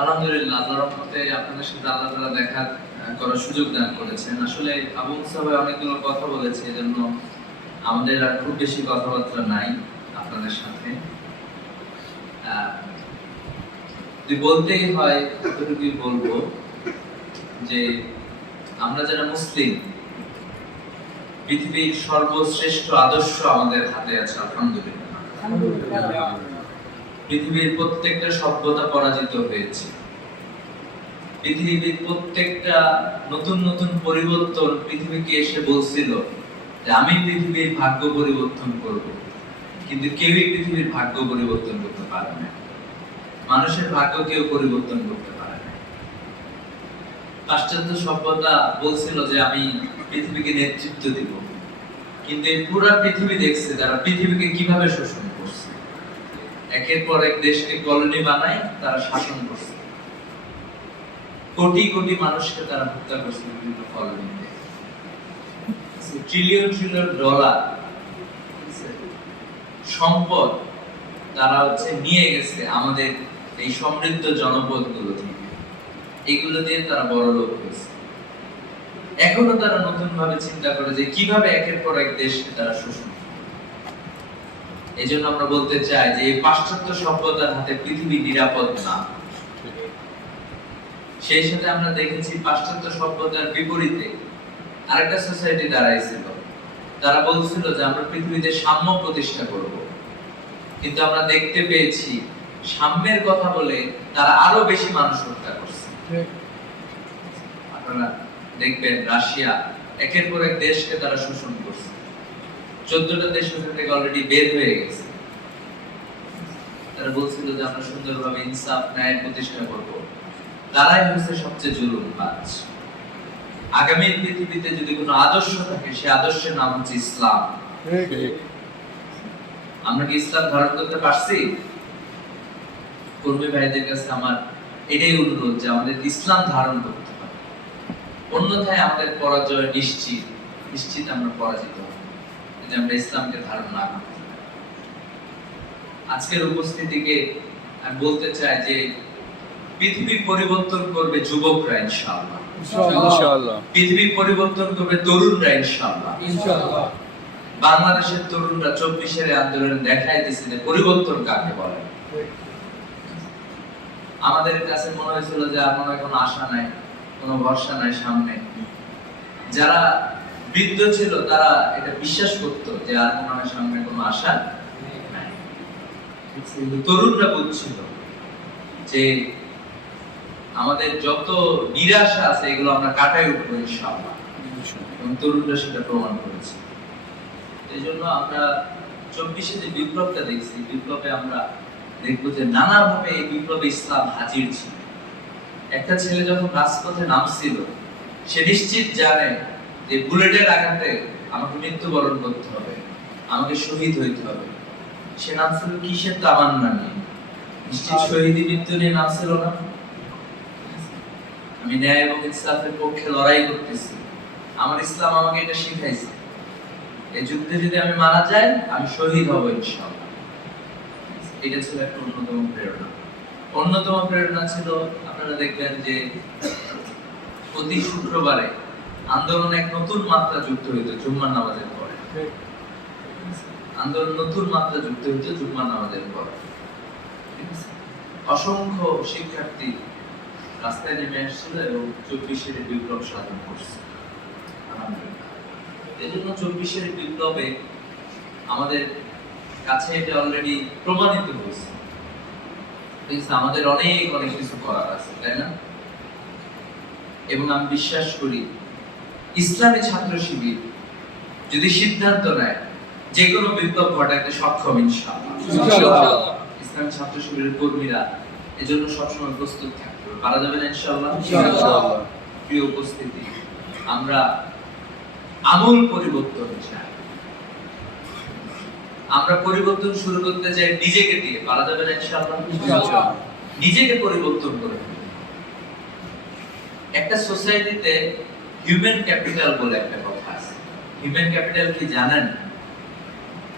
আলহামদুলিল্লাহ, আল্লাহর রহমতে আপনাদের সাথে আল্লাহ তাআলা দেখা করার সুযোগ দান করেছেন। আসলে আবু মুসা ভাই অনেকগুলো কথা বলেছে, এজন্য আমাদের আর খুব বেশি কথাবার্তা নাই আপনাদের সাথে। যদি বলতেই হয় এতটুকুই বলবো যে আমরা যারা মুসলিম, পৃথিবীর সর্বশ্রেষ্ঠ আদর্শ আমাদের হাতে আছে আলহামদুলিল্লাহ। পৃথিবীর প্রত্যেকটা সভ্যতা পরাজিত হয়েছে। পৃথিবীর প্রত্যেকটা নতুন নতুন পরিবর্তন পৃথিবীকে এসে বলছিল যে আমি পৃথিবীর ভাগ্য পরিবর্তন করব, কিন্তু কেউই পৃথিবীর ভাগ্য পরিবর্তন করতে পারে না। মানুষের ভাগ্য কেউ পরিবর্তন করতে পারে না। পাশ্চাত্য সভ্যতা বলছিল যে আমি পৃথিবীকে নেতৃত্ব দিব, কিন্তু এই পুরো পৃথিবী দেখছে তারা পৃথিবীকে কিভাবে শোষণ করছে। একের পর এক দেশকে কলোনি বানায় তারা শাসন করছে, কোটি কোটি মানুষকে তারা হত্যা করছে বিভিন্ন কলোনিতে। ট্রিলিয়ন ট্রিলিয়ন ডলার সম্পদ তারা নিয়ে গেছে আমাদের এই সমৃদ্ধ জনপদগুলো থেকে। এগুলো দিয়ে তারা বড় লোক হয়েছে। এখনো তারা নতুন ভাবে চিন্তা করে যে কিভাবে একের পর এক দেশকে তারা শোষণ করে। এই জন্য আমরা বলতে চাই যে এই পাশ্চাত্য সভ্যতার হাতে পৃথিবী নিরাপদ না। সেই সাথে আমরা দেখেছি পাশ্চাত্য সভ্যতার বিপরীতে আরেকটা সোসাইটি দাঁড়াইছিল। তারা বলছিল যে আমরা পৃথিবীতে সাম্য প্রতিষ্ঠা করব, কিন্তু আমরা দেখতে পেয়েছি সাম্যের কথা বলে তারা আরো বেশি মানুষ হত্যা করছে। আপনারা দেখবেন রাশিয়া একের পর এক দেশকে তারা শোষণ করছে। 14টা দেশ ওখান থেকে অলরেডি বের হয়ে গেছে। তারা বলছিল যে আমরা সুন্দরভাবে ইনসাফ ন্যায় প্রতিষ্ঠা করব। তারাই হচ্ছে সবচেয়ে জুলুমবাজ। আগামী পৃথিবীতে যদি কোনো আদর্শ থাকে, সে আদর্শের নাম হচ্ছে ইসলাম। আমরা কি ইসলাম ধারণ করতে পারছি? কর্মী ভাইদের কাছে আমার এটাই অনুরোধ যে আমাদের ইসলাম ধারণ করতে হবে, অন্যথায় আমাদের পরাজয় নিশ্চিত। নিশ্চিত আমরা পরাজিত হব যদি আমরা ইসলামকে ধারণ না করতে পারি। আজকের উপস্থিতিকে আমি বলতে চাই যে পৃথিবী পরিবর্তন করবে যুবকরা ইনশাআল্লাহ। ইনশাআল্লাহ পৃথিবী পরিবর্তন করবে তরুণরা ইনশাআল্লাহ। ইনশাআল্লাহ বাংলাদেশের তরুণরা 24-এর আন্দোলন দেখাই দিয়েছে যে পরিবর্তন কাকে বলে। আমাদের কাছে মনে হয়েছিল যে আর মনে হয় কোনো আশা নাই, কোনো ভরসা নাই সামনে। যারা বৃদ্ধ ছিল তারা এটা বিশ্বাস করত যে আর মনে হয় সামনে কোনো আশা নাই। তরুণরা বুঝছিল যে আমাদের যত নিরাশা আছে এগুলো আমরা কাটাই উঠবো ইনশাআল্লাহ, এবং তরুণরা সেটা প্রমাণ করেছে। এই জন্য আমরা 24-এ যে বিপ্লবটা দেখছি, বিপ্লবে আমরা দেখবো যে নানাভাবে এই বিপ্লবে ইসলাম হাজির ছিল। একটা ছেলে যখন রাজপথে নামছিল, সে নিশ্চিত জানে যে বুলেটের আঘাতে আমাকে মৃত্যুবরণ করতে হবে, আমাকে শহীদ হইতে হবে। সে নামছিল কিসের তামান্না নিয়ে? নিশ্চিত শহীদি মৃত্যু নিয়ে নামছিল না। আমি ন্যায় এবং ইনসাফের পক্ষে লড়াই করতেছি, আমার ইসলাম আমাকে এটা শিখাইছে। এই যুদ্ধে যদি আমি মারা যাই আমি শহীদ হব ইনশাআল্লাহ। এটা ছিল একটা অন্যতম প্রেরণা। অন্যতম প্রেরণা ছিল, আপনারা দেখবেন যে প্রতি শুক্রবারে আন্দোলন এক নতুন মাত্রা যুক্ত হইতো জুম্মার নামাজের পরে। আন্দোলন নতুন মাত্রা যুক্ত হইতো জুম্মার নামাজের পরে। অসংখ্য শিক্ষার্থী রাস্তায় নেমে আসছিল এবং 24-এর বিপ্লব সাধন করছে। এই জন্য 24-এর বিপ্লবে আমাদের কাছে এটা অলরেডি প্রমাণিত হয়েছে। আমাদের অনেক অনেক কিছু করার আছে, তাই না? এবং আমি বিশ্বাস করি ইসলামী ছাত্র শিবির যদি সিদ্ধান্ত নেয় যে কোনো বিপ্লব ঘটাতে সক্ষম ইনশাআল্লাহ। ইসলামী ছাত্র শিবিরের কর্মীরা এজন্য সবসময় প্রস্তুত থাকবে। পারা যাবে না ইনশাআল্লাহ? ইনশাআল্লাহ। প্রিয় উপস্থিতি, আমরা আমূল পরিবর্তন চাই। আমরা পরিবর্তন শুরু করতে চাই নিজেকে দিয়ে। পারা যাবে না ইনশাআল্লাহ? ইনশাআল্লাহ। নিজেকে পরিবর্তন করে একটা সোসাইটিতে হিউম্যান ক্যাপিটাল বলে একটা কথা আছে। হিউম্যান ক্যাপিটাল কি জানেন?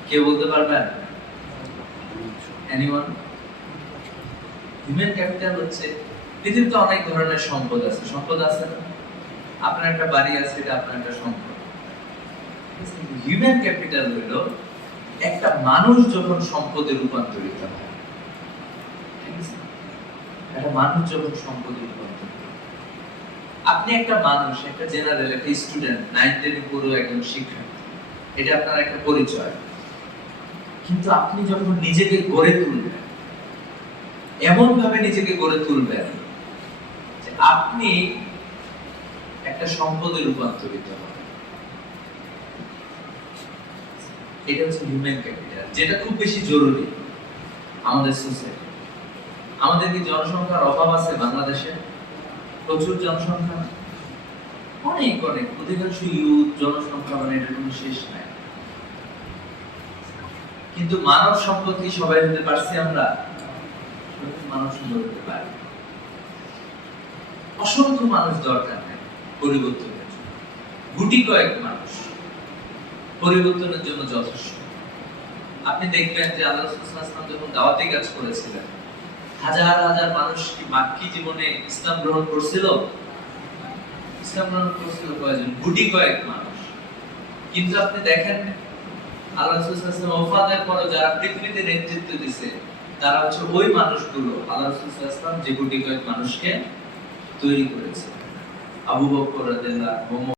কে বলতে পারবেন? এনিওয়ান? হিউম্যান ক্যাপিটাল হচ্ছে পৃথিবীতে অনেক ধরনের সম্পদ আছে, সম্পদ আছে না? আপনার একটা বাড়ি আছে, এটা আপনার একটা সম্পদ। হিউম্যান ক্যাপিটাল হলো একটা মানুষ যখন সম্পদে রূপান্তরিত হয়, ঠিক আছে? একটা মানুষ যখন সম্পদে রূপান্তরিত হয়, আপনি একটা মানুষ, একটা জেনারেল, একটা স্টুডেন্ট, 9 10 পুরো একজন শিক্ষার্থী, এটা আপনার একটা পরিচয়। কিন্তু আপনি যখন নিজেকে গড়ে তুলবেন, এমন ভাবে নিজেকে গড়ে তুলবেন যে আপনি একটা সম্পদে রূপান্তরিত হবেন, এটা হচ্ছে হিউম্যান ক্যাপিটাল, যেটা খুব বেশি জরুরি আমাদের সোসাইটি। আমাদের কি জনসংখ্যার অভাব আছে বাংলাদেশে? প্রচুর জনসংখ্যা, অনেক অনেক, অধিকাংশ ইউথ, জনসংখ্যা, মানে এটা কোনো শেষ নাই। কিন্তু মানব সম্পদ কি সবাই হতে পারছি আমরা? মানব সম্পদ হতে পারি। অসংখ্য মানুষ দরকার নেই পরিবর্তনের জন্য, গুটি কয়েক মানুষ পরিবর্তনের জন্য যথেষ্ট। আপনি দেখবেন যে আল্লাহ রাসূল সাল্লাল্লাহু আলাইহি ওয়াসাল্লাম যখন দাওয়াতি কাজ করেছিলেন, হাজার হাজার মানুষ কি মাক্কি জীবনে ইসলাম গ্রহণ করছিল? ইসলাম গ্রহণ করছিল কয়জন? গুটি কয়েক মানুষ। কিন্তু আপনি দেখেন আল্লাহ রাসূল সাল্লাল্লাহু আলাইহি ওয়াসাল্লাম ওফাতের পরে যারা পৃথিবীতে নেতৃত্ব দিয়েছে, তারা হচ্ছে ওই মানুষগুলো, আল্লাহ রাসূল সাল্লাল্লাহু আলাইহি ওয়াসাল্লাম যে গুটি কয়েক মানুষকে তৈরি করেছে। আবু বকর রাদিয়াল্লাহু আনহু,